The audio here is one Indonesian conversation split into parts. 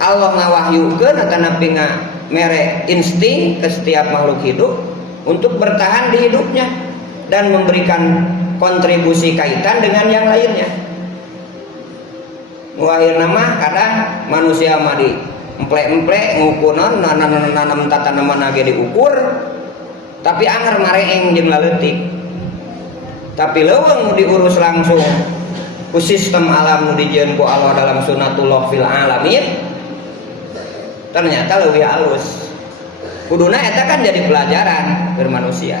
Allah ngawahyukeun kana pinga mere insting ke setiap makhluk hidup untuk bertahan di hidupnya dan memberikan kontribusi kaitan dengan yang lainnya. Wahir nama kadang manusia mah di emplek-emplek ngukunon nanam tanaman age diukur tapi anger mareeng jeung laleutik. Tapi leuweung diurus langsung ku sistem alam nu dijieun ku Allah dalam sunnatullah fil alamin ternyata lebih halus. Kuduna eta kan jadi pelajaran keur manusia.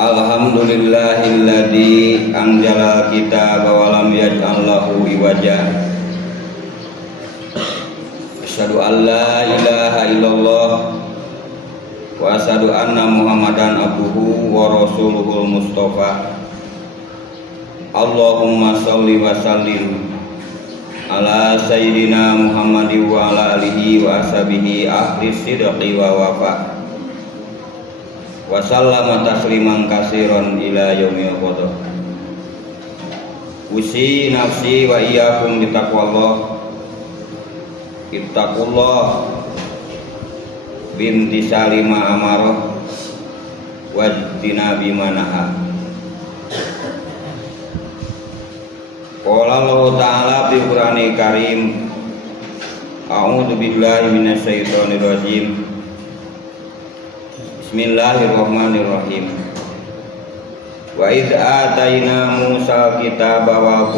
Alhamdulillahilladzi anzala kitaba wa lam yaj'al lahu iwaja. Asyhadu an la ilaha illallah wa asyhadu anna Muhammadan abduhu wa rasuluhul mustafa. Allahumma shalli wa sallim ala sayyidina Muhammadin wa ala alihi wa ashabihi ahli sidqi wa wafa. Wa sallama tasliman katsiran ila yaumil qiyamah. Usi nafsi wa iyyakum bitaqwallah. Ittaqullah bimtisali ma amara wajtina bimanaha. Qala Allah Ta'ala fi Qur'anil Karim. A'udzu billahi minasyaitonir rajim. Bismillahirrahmanirrahim. Wa idz ataina Musa kitaba wa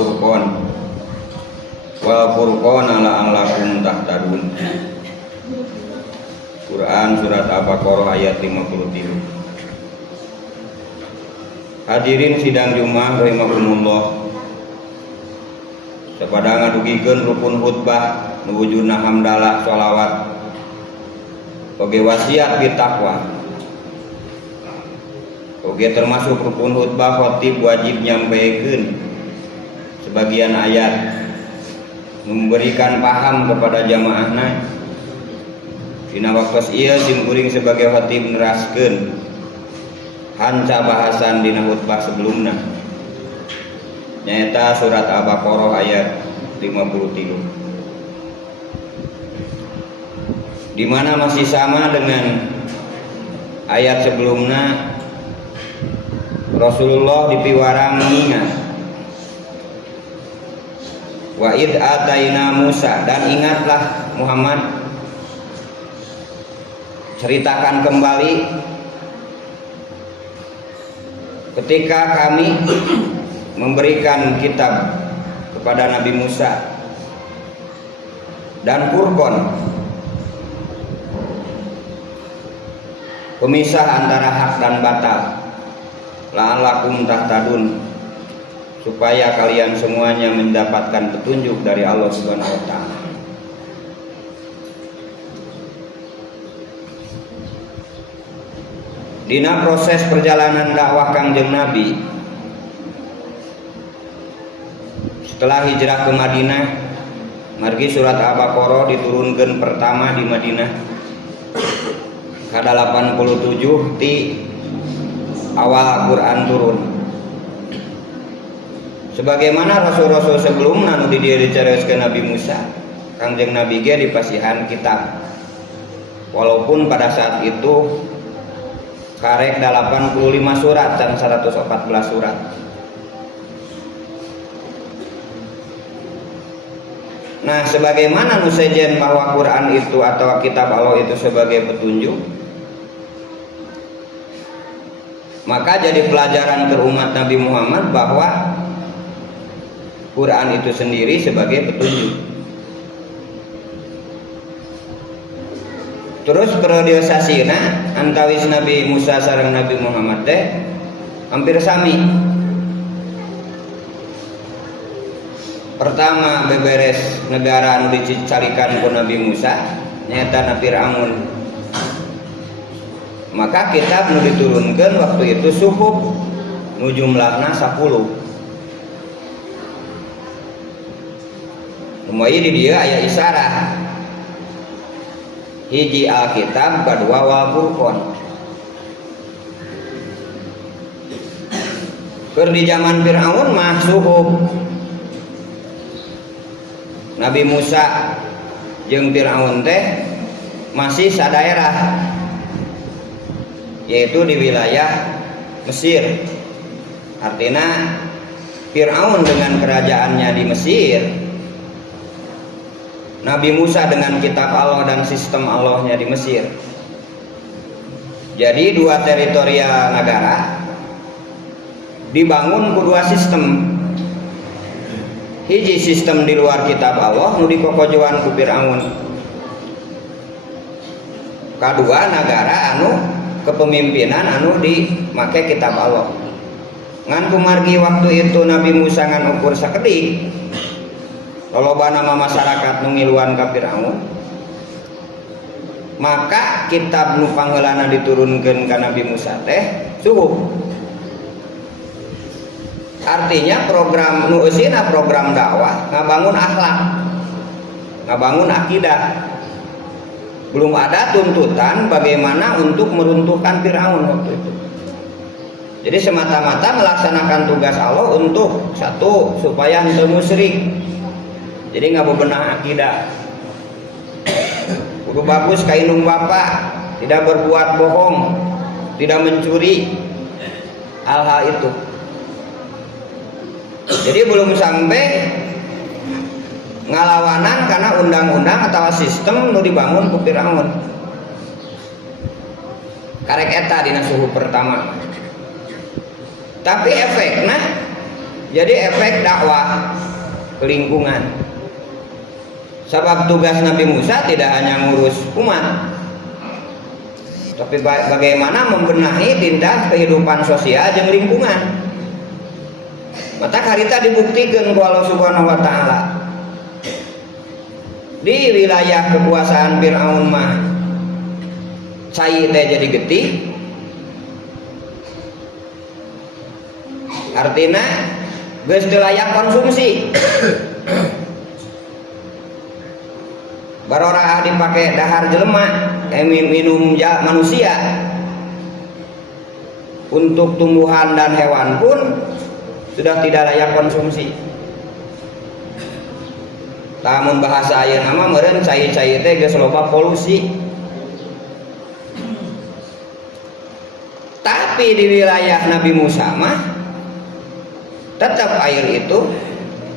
furqana la'allakum tahtadun. Quran surat Al-Baqarah ayat 53. Hadirin sidang Jumat rahimakumullah. Sapada ngadugikeun rukun khutbah nu wujudna hamdalah sholawat oge wasiat bitaqwa. Oke termasuk rukun khutbah khatib wajib nyampaikan sebagian ayat, memberikan paham kepada jamaahna. Dina waktos ieu simkuring sebagai khatib neraskeun hanca bahasan dina khutbah sebelumna. Nyaeta surat Al-Baqarah ayat 53. Di mana masih sama dengan ayat sebelumnya. Rasulullah dipiwarang ingat wa id ataina Musa, dan ingatlah Muhammad, ceritakan kembali ketika kami memberikan kitab kepada Nabi Musa dan Furqan, pemisah antara hak dan batal, la'allakum tahtadun, supaya kalian semuanya mendapatkan petunjuk dari Allah Subhanahu wa taala. Dina proses perjalanan dakwah Kangjeng Nabi setelah hijrah ke Madinah, margi surat Al-Baqarah diturunkan pertama di Madinah kada 87 di awal Quran turun. Sebagaimana rasul-rasul sebelumna nu dicariokeun Nabi Musa, Kangjeng Nabi ge dipasihan kitab. Walaupun pada saat itu karek 85 surat dan 114 surat. Nah, sebagaimana nu sejen bahwa Quran itu atau kitab Allah itu sebagai petunjuk, maka jadi pelajaran ke umat Nabi Muhammad bahwa Quran itu sendiri sebagai petunjuk. Terus periodisasina antawis Nabi Musa sareng Nabi Muhammad teh hampir sami. Pertama beberes negara anu dicarikan ku Nabi Musa nyata Nabi Fir'aun. Maka kitab nu diturunkan waktu itu suhuf nu jumlahna 10. Lumayan di dia aya isyarat. hiji Alkitab, kedua wal Furqan. Keur di zaman Firaun mah suhub. Nabi Musa jeung Firaun teh masih sadaerah, yaitu di wilayah Mesir. Artinya Firaun dengan kerajaannya di Mesir, Nabi Musa dengan kitab Allah dan sistem Allahnya di Mesir. Jadi dua teritorial negara dibangun ku dua sistem. Hiji sistem di luar kitab Allah nu dikokojoan ku Firaun. Kadua negara anu kepemimpinan anu dimake kitab Allah. Ngan kumargi waktu itu Nabi Musa ngan ukur sakedik loba nama masyarakat nu ngiluan ka Firaun, maka kitab nu pangheulana diturunkeun ka Nabi Musa teh suhub. Artinya program nu eusina program dakwah ngabangun akhlak, ngabangun akidah. Belum ada tuntutan bagaimana untuk meruntuhkan Firaun waktu itu. Jadi semata-mata melaksanakan tugas Allah untuk satu, supaya henteu musyrik. Jadi nggak bebenah akidah. Kudu bagus ka indung bapa, tidak berbuat bohong, tidak mencuri, hal-hal itu. Jadi belum sampai ngalawanan karena undang-undang atau sistem nu dibangun ku Firaun. Karek eta dina suhu pertama. Tapi efeknya jadi efek dakwah ke lingkungan. Sebab tugas Nabi Musa tidak hanya ngurus umat, tapi bagaimana membenahi tindak kehidupan sosial jeung lingkungan. Mata karita dibuktikan ku Allah Subhanahu wa taala. Di wilayah kekuasaan Firaun mah cai teh jadi getih. Artinya geus teu layak konsumsi. Barora dipake dahar jelema, minum manusia. Untuk tumbuhan dan hewan pun sudah tidak layak konsumsi. Lamun bahasa ayeuna mah meureun cai-cai teh geus loba polusi. Tapi di wilayah Nabi Musa mah tetap air itu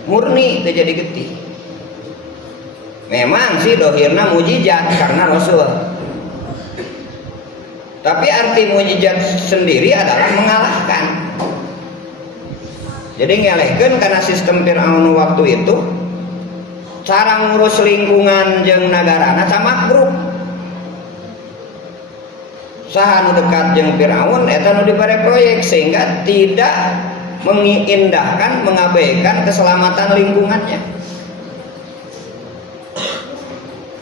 murni, teu jadi getih. Memang sih dohirna mujizat karena Rasul. Tapi arti mujizat sendiri adalah mengalahkan. Jadi ngelehkeun karena sistem Firaun waktu itu cara ngurus lingkungan jeung nagarana camakruk. Saha nu dekat jeung Firaun eta nu dibere proyek sehingga tidak mengindahkan, mengabaikan keselamatan lingkungannya.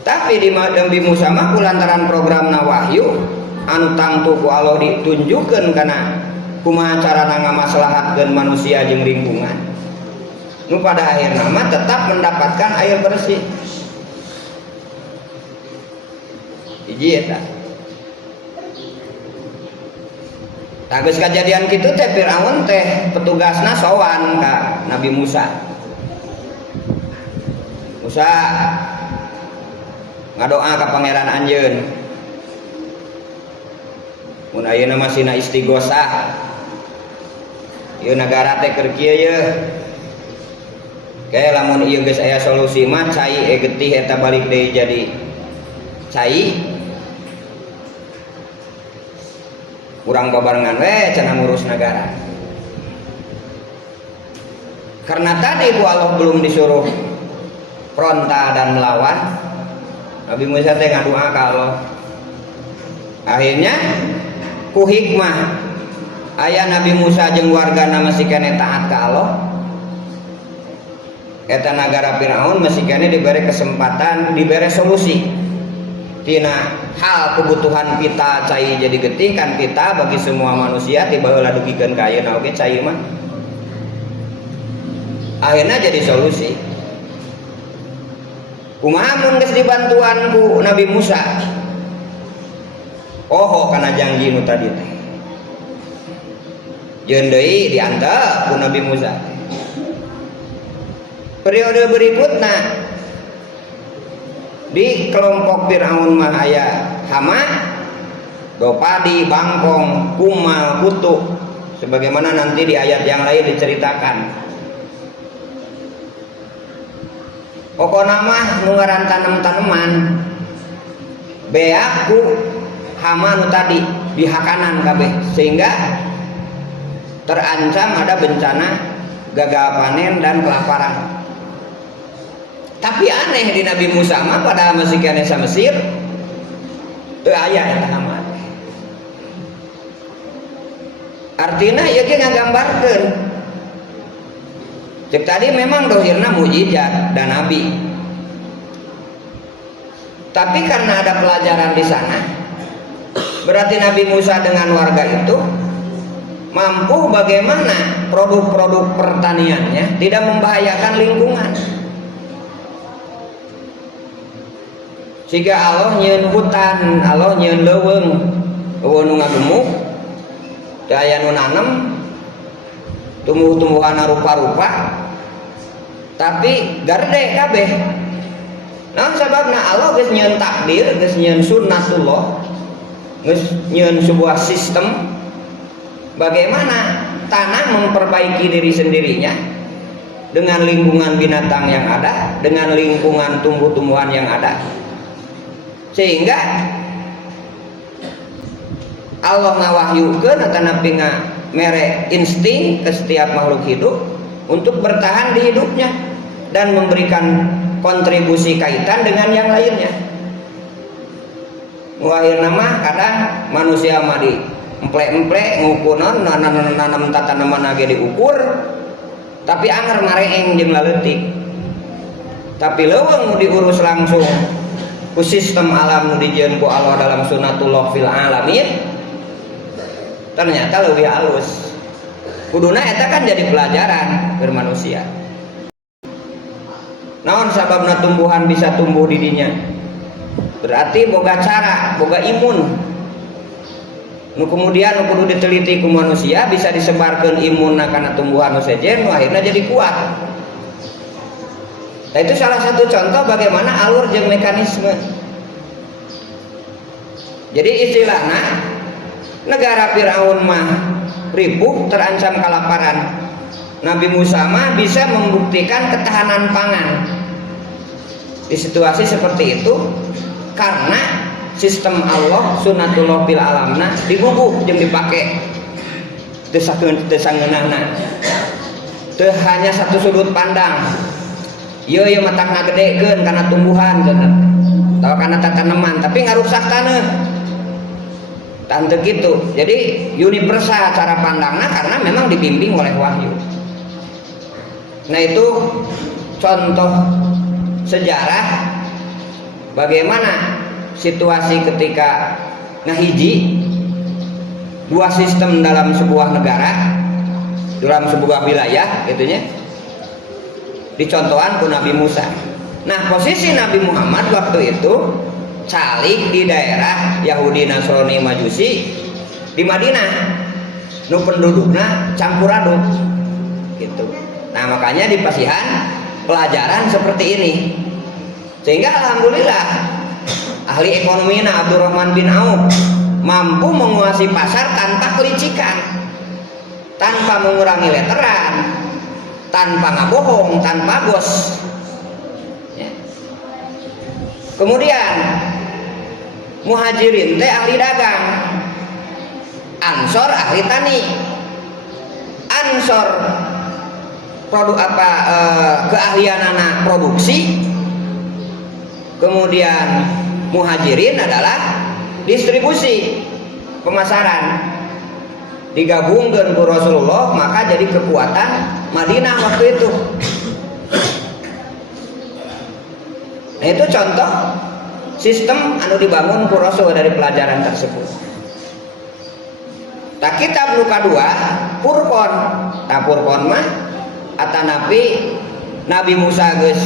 Tapi di Nabi Musa mah kulantaran program wahyu anu tangtu ku Allah ditunjukkeun kana kumaha carana ngamaslahatkeun manusia jeung lingkungan. Nu pada akhirna mah tetap mendapatkan air bersih. Hiji eta. Geus kejadian kitu teh Firaun teh petugasna sowan ka Nabi Musa. Musa ngadoa ka pangeran anjeun. Mun ayeuna masihna istighosah. Ieu nagara teh keur kieu ye. Kae lamun ieu geus aya solusi mah cai getih eta balik deui jadi cai. Kurang babarengan we cenah ngurus negara. Karena tadi ku Allah belum disuruh frontal dan melawan, Nabi Musa teh ngadoa ka Allah. Akhirnya ku hikmah aya Nabi Musa jeung wargana masih kene taat ka Allah. Eta nagara Firaun masih kene diberi kesempatan, diberi solusi. Tina hal kebutuhan kita cai jadi getih kan kita bagi semua manusia tiba heula dugikeun ka ayeuna oge cai mah. Akhirnya jadi solusi. Kumaha mun geus dibantuan ku Nabi Musa oh karena janji nu tadi teh jeung deui diantep ku Nabi Musa. Periode berikutnya di kelompok Firaun mah aya hama, dopadi, bangkong, kumal, kutu, sebagaimana nanti di ayat yang lain diceritakan. Pokokna mah nu ngaran tanem-taneman beak ku hama nu tadi dihakanan kabeh sehingga terancam ada bencana gagal panen dan kelaparan. Tapi aneh di Nabi Musa mah pada masih kene sa Mesir teu aya eta hama. Artina ieu ge ngagambarkeun cek tadi memang dohirna mujizat dan nabi. Tapi karena ada pelajaran di sana, berarti Nabi Musa dengan warga itu mampu bagaimana produk-produk pertaniannya tidak membahayakan lingkungan. Jika Allah nyeun hutan, Allah nyeun leuweung, eueuh nu ngagemuk, daya nu nanem, tumbuh-tumbuhan rupa-rupa, tapi gerde kabeh. Naon sababna Allah geus nyeun takdir, geus nyeun sunnatullah, geus nyeun sebuah sistem bagaimana tanah memperbaiki diri sendirinya dengan lingkungan binatang yang ada, dengan lingkungan tumbuh-tumbuhan yang ada. Sehingga Allah ngawahyukeun kana pinga mere insting ke setiap makhluk hidup untuk bertahan di hidupnya dan memberikan kontribusi kaitan dengan yang lainnya. Akhirna mah kadang manusia mah di emplek-emplek ngukunon nanam tanaman ge diukur tapi anger mareeng jeung laleutik. Tapi leuweung nu diurus langsung ku sistem alam nu dijieun ku Allah dalam sunnatullah fil alamin ternyata lebih halus. Kuduna eta kan jadi pelajaran ke manusia. Naon sababna tumbuhan bisa tumbuh di dinya? Berarti boga cara, boga imun. Nu kemudian nu kudu diteliti ku manusia bisa disebarkeun imunna kana tumbuhan nu sejen nu akhirna jadi kuat. Nah, itu salah satu contoh bagaimana alur jeung mekanisme. Jadi istilahnya negara Firaun mah ripuh terancam kelaparan. Nabi Musa mah bisa membuktikan ketahanan pangan. Di situasi seperti itu karena sistem Allah sunnatullah fil alamna diguguk jeung dipake teu sangeunahna. Teu hanya satu sudut pandang. Ieu matakna gedekeun kana tumbuhan atau kana tanaman tapi ngarusak taneuh. Tante gitu. Jadi universal cara pandangnya karena memang dibimbing oleh wahyu. Nah itu contoh sejarah bagaimana situasi ketika ngahiji dua sistem dalam sebuah negara, dalam sebuah wilayah gitunya. Dicontohan ku Nabi Musa. Nah posisi Nabi Muhammad waktu itu calik di daerah Yahudi Nasrani Majusi di Madinah nu pendudukna campur aduk gitu. Nah makanya di Pasihan pelajaran seperti ini sehingga alhamdulillah ahli ekonominya Abdurrahman bin Auf mampu menguasai pasar tanpa kelicikan, tanpa mengurangi leteran, tanpa ngabohong, tanpa bos ya. Kemudian Muhajirin teh ahli dagang, Ansor ahli tani. Ansor produk apa keahlian anak produksi, kemudian Muhajirin adalah distribusi pemasaran. Digabungkan ke Rasulullah maka jadi kekuatan Madinah waktu itu. Nah itu contoh sistem anu dibangun ku Rasul dari pelajaran tersebut. Tak kitab nu kadua Furqan. Nah Furqan mah atanapi Nabi Musa geus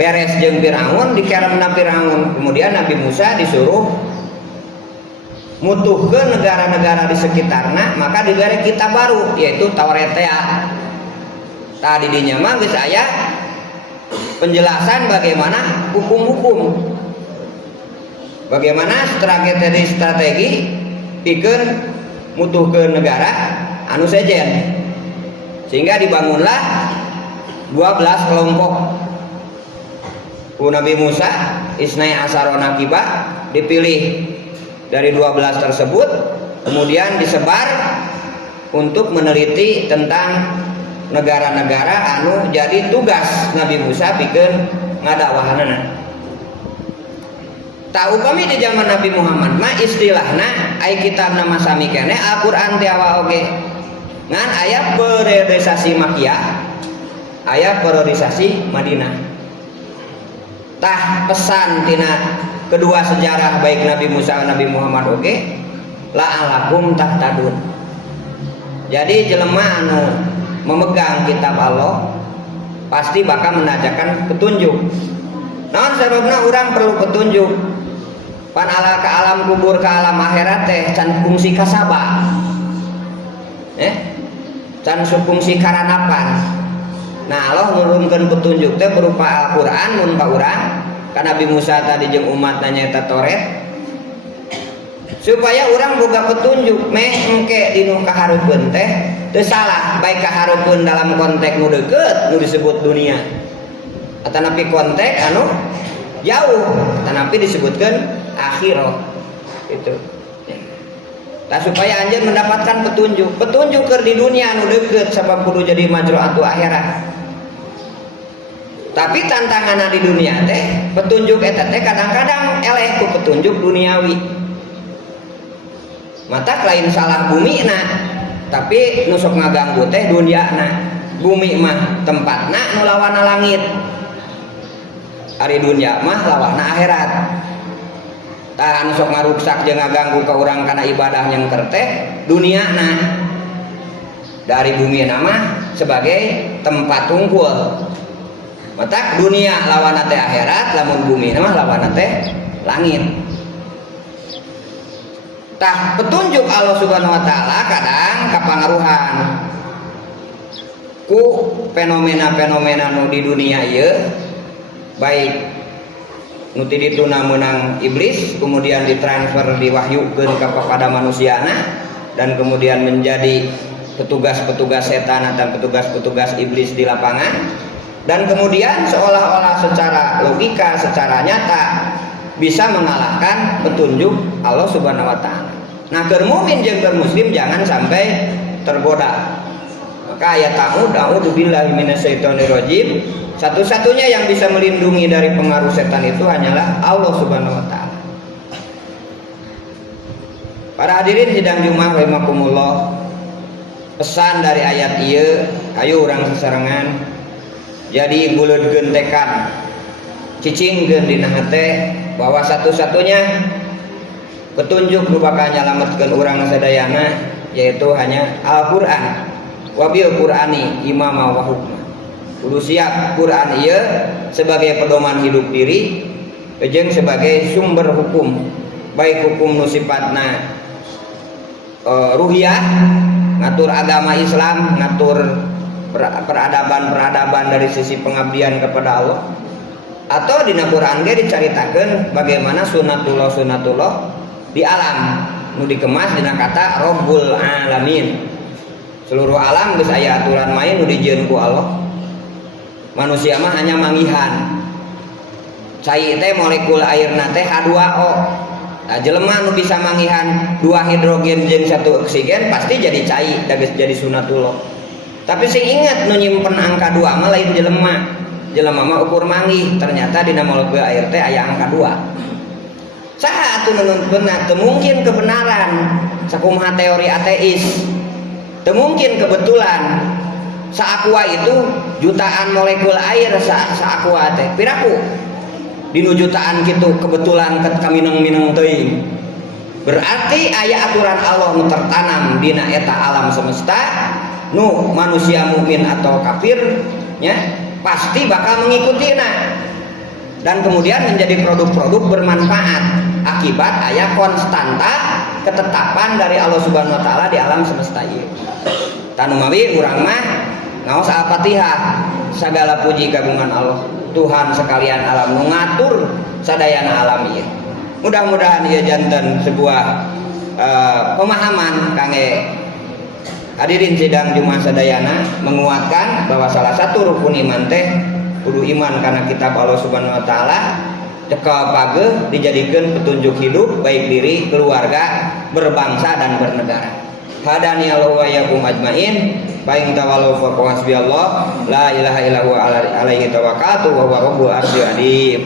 beres jeung Firaun dikerenna Firaun. Kemudian Nabi Musa disuruh mutuh ke negara-negara di sekitarna, maka diberi kitab baru yaitu Taurat ya. Tadi dinya mah geus aya penjelasan bagaimana hukum-hukum, bagaimana strategi pikeun mutuh ke negara anu sejen, sehingga dibangunlah 12 kelompok ku Nabi Musa Isnai Asaro Nakibah, dipilih dari 12 tersebut kemudian disebar untuk meneliti tentang negara-negara anu jadi tugas Nabi Musa pikeun ngadakwahanana. Tahu kami di zaman Nabi Muhammad mah istilahna ai kitabna masami keneh Al-Qur'an teh awal oge ngan aya periodisasi Makkiyah, aya periodisasi Madinah. Tah pesan tina kedua sejarah baik Nabi Musa dan Nabi Muhammad oge la'alakum tahtadun. Jadi jelema anu memegang kitab Allah pasti bakal menajakan petunjuk. Naon sababna urang perlu petunjuk? Pan ala ke alam kubur ke alam akhirat teh can fungsi kasaba. Can fungsi karanapan. Nah, Allah nurunkeun petunjuk teh berupa Al-Qur'an mun ka urang ka Nabi Musa tadi jeung umat nyaeta Taurat supaya orang boga petunjuk meh engke dinu kahareupeun teh teu salah baik kahareupeun dalam konteks nu deukeut nu disebut dunia atanapi konteks anu jauh atanapi disebutkeun akhirat itu. Nah, supaya anjeun mendapatkan petunjuk keur di dunia anu deukeut sabab kudu jadi majro'atu akhirat. Tapi tantanganna di dunia teh petunjuk eta teh kadang-kadang eleh ku petunjuk duniawi. Mata lain salah bumi tapi nusuk ngaganggu teh dunia bumi mah tempatna nu lawana langit, ari dunia mah lawana akhirat. Tah nusuk ngaruksak jeung ngaganggu ka urang kana ibadah yang teh dunia dari bumi nama sebagai tempat tungkul. Mata dunia lawana teh akhirat, lamun bumi mah lawana teh langit. Tah petunjuk Allah Subhanahu wa taala kadang kapangaruhan ku fenomena-fenomena nu di dunia ieu baik nu ti dituna meunang iblis kemudian ditransfer diwahyukeun kepada manusiana dan kemudian menjadi petugas-petugas setan dan petugas-petugas iblis di lapangan dan kemudian seolah-olah secara logika secara nyata bisa mengalahkan petunjuk Allah Subhanahu wa taala. Nah, keur mukmin jeung keur muslim jangan sampai tergoda. Maka ayat a'udzu billahi minasyaitonir rajim, satu-satunya yang bisa melindungi dari pengaruh setan itu hanyalah Allah Subhanahu wa taala. Para hadirin sidang Jumat rahimakumullah. Pesan dari ayat ieu, ayo urang sasarengan jadi buleudkeun tekad cicingkeun dina hate bahwa satu-satunya petunjuk nu bakal nyalametkeun urang sadayana yaitu hanya Al-Qur'an. Wa bil Qur'ani imama wa hukma. Kudu siap Qur'an ieu sebagai pedoman hidup diri jeung sebagai sumber hukum, baik hukum nu sifatna ruhiyah, ngatur agama Islam, ngatur peradaban dari sisi pengabdian kepada Allah, atau dina Quran ge dicaritakeun bagaimana sunatullah di alam nu dikemas dina kata Rabbul Alamin. Seluruh alam geus aya aturan main nu dijieun ku Allah. Manusia mah hanya manggihan. Cai teh molekul airna teh H2O. Nah, jelema nu bisa manggihan 2 hidrogen jeung 1 oksigen pasti jadi cai, da geus jadi sunatullah. Tapi sing ingat nu nyimpen angka 2 mah lain jelema. Jelema mah ukur manggih, ternyata dina molekul air teh aya angka 2. Saha atuh benar, teu mungkin kebenaran sakumaha teori ateis. Teu mungkin kebetulan. Saakua itu jutaan molekul air saakua teh piraku? Dinu jutaan kitu kebetulan ket kamineng-mineng teuing. Berarti aya aturan Allah nu tertanam dina eta alam semesta nu manusia mukmin atau kafir nya pasti bakal mengikutina dan kemudian menjadi produk-produk bermanfaat akibat aya konstanta ketetapan dari Allah Subhanahu wa taala di alam semesta ieu. Tanu mawi urang mah ngaos Al-Fatihah. Segala puji kagungan Allah, Tuhan sekalian alam nu ngatur sadayana alam ieu. Mudah-mudahan ieu janten sebuah pemahaman kangge hadirin sidang Jumat sadayana menguatkan bahwa salah satu rukun iman teh kudu iman karena kitab Allah Subhanahu wa taala cekal pageuh dijadikeun petunjuk hidup baik diri, keluarga, berbangsa dan bernegara. Hadani Allah wa iyyakum ajmain. Fa in tawallaw fa hasbiyallah la ilaha illa huwa alaihi tawakkaltu wa huwa rabbul arsyil azim.